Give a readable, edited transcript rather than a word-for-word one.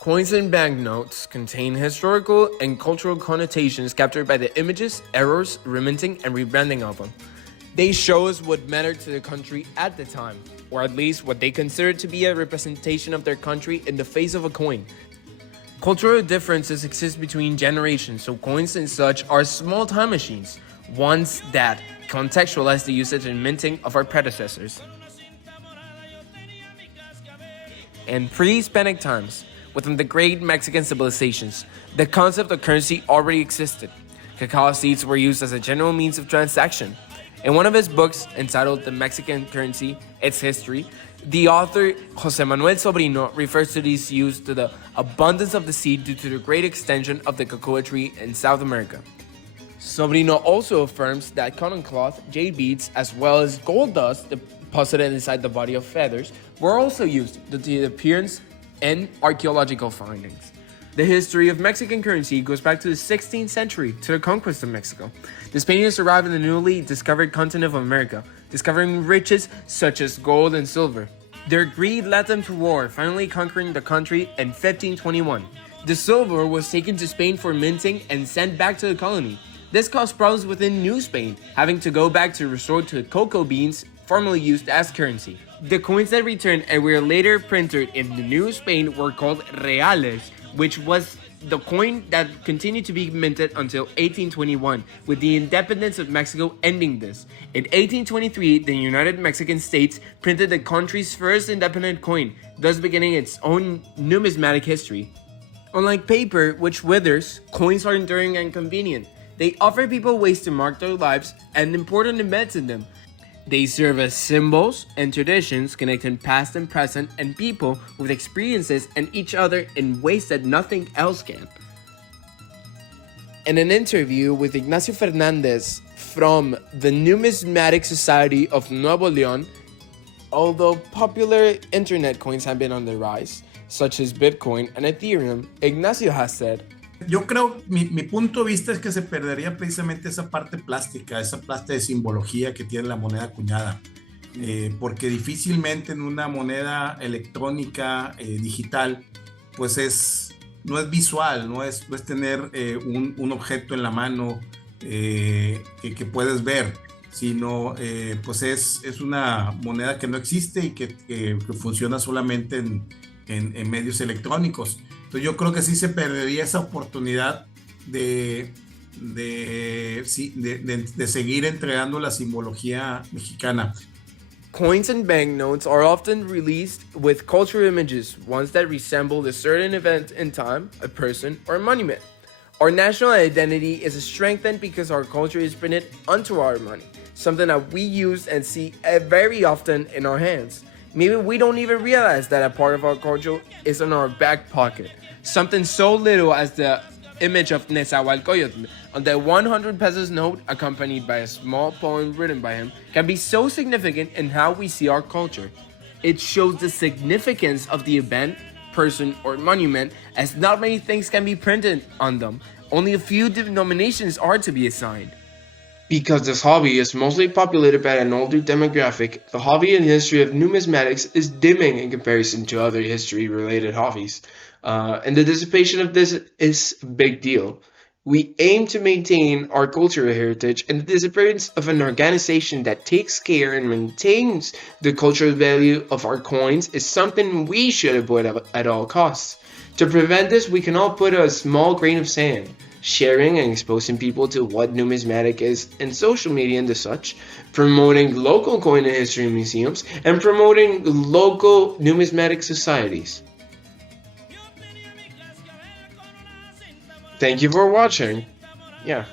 Coins and banknotes contain historical and cultural connotations captured by the images, errors, reminting, and rebranding of them. They show us what mattered to the country at the time, or at least what they considered to be a representation of their country in the face of a coin. Cultural differences exist between generations, so coins and such are small time machines, ones that contextualize the usage and minting of our predecessors. In pre-Hispanic times, within the great Mexican civilizations, the concept of currency already existed. Cacao seeds were used as a general means of transaction. In one of his books entitled The Mexican Currency, Its History, the author Jose Manuel Sobrino refers to this use to the abundance of the seed due to the great extension of the cocoa tree in South America. Sobrino also affirms that cotton cloth, jade beads, as well as gold dust deposited inside the body of feathers were also used due to the appearance and archaeological findings. The history of Mexican currency goes back to the 16th century, to the conquest of Mexico. The Spaniards arrived in the newly discovered continent of America, discovering riches such as gold and silver. Their greed led them to war, finally conquering the country in 1521. The silver was taken to Spain for minting and sent back to the colony. This caused problems within New Spain, having to go back to resort to cocoa beans formerly used as currency. The coins that returned and were later printed in the New Spain were called reales, which was the coin that continued to be minted until 1821, with the independence of Mexico ending this. In 1823, the United Mexican States printed the country's first independent coin, thus beginning its own numismatic history. Unlike paper, which withers, coins are enduring and convenient. They offer people ways to mark their lives and important events in them. They serve as symbols and traditions connecting past and present and people with experiences and each other in ways that nothing else can. In an interview with Ignacio Fernandez from the Numismatic Society of Nuevo León, although popular internet coins have been on the rise, such as Bitcoin and Ethereum, Ignacio has said, Yo creo, mi punto de vista es que se perdería precisamente esa parte plástica, esa parte de simbología que tiene la moneda acuñada, porque difícilmente en una moneda electrónica digital, pues no es visual, no es tener un objeto en la mano que puedes ver, sino pues es una moneda que no existe y que funciona solamente en medios electrónicos. Entonces yo creo que sí se perdería esa oportunidad de seguir entregando la simbología mexicana. Coins and banknotes are often released with cultural images, ones that resemble a certain event in time, a person, or a monument. Our national identity is strengthened because our culture is printed onto our money, something that we use and see very often in our hands. Maybe we don't even realize that a part of our culture is in our back pocket. Something so little as the image of Nezahualcóyotl on the 100 pesos note accompanied by a small poem written by him can be so significant in how we see our culture. It shows the significance of the event, person, or monument, as not many things can be printed on them. Only a few denominations are to be assigned. Because this hobby is mostly populated by an older demographic, the hobby and history of numismatics is dimming in comparison to other history-related hobbies. And the dissipation of this is a big deal. We aim to maintain our cultural heritage, and the disappearance of an organization that takes care and maintains the cultural value of our coins is something we should avoid at all costs. To prevent this, we can all put a small grain of sand, sharing and exposing people to what numismatic is in social media and such, promoting local coin and history museums, and promoting local numismatic societies. Thank you for watching. Yeah.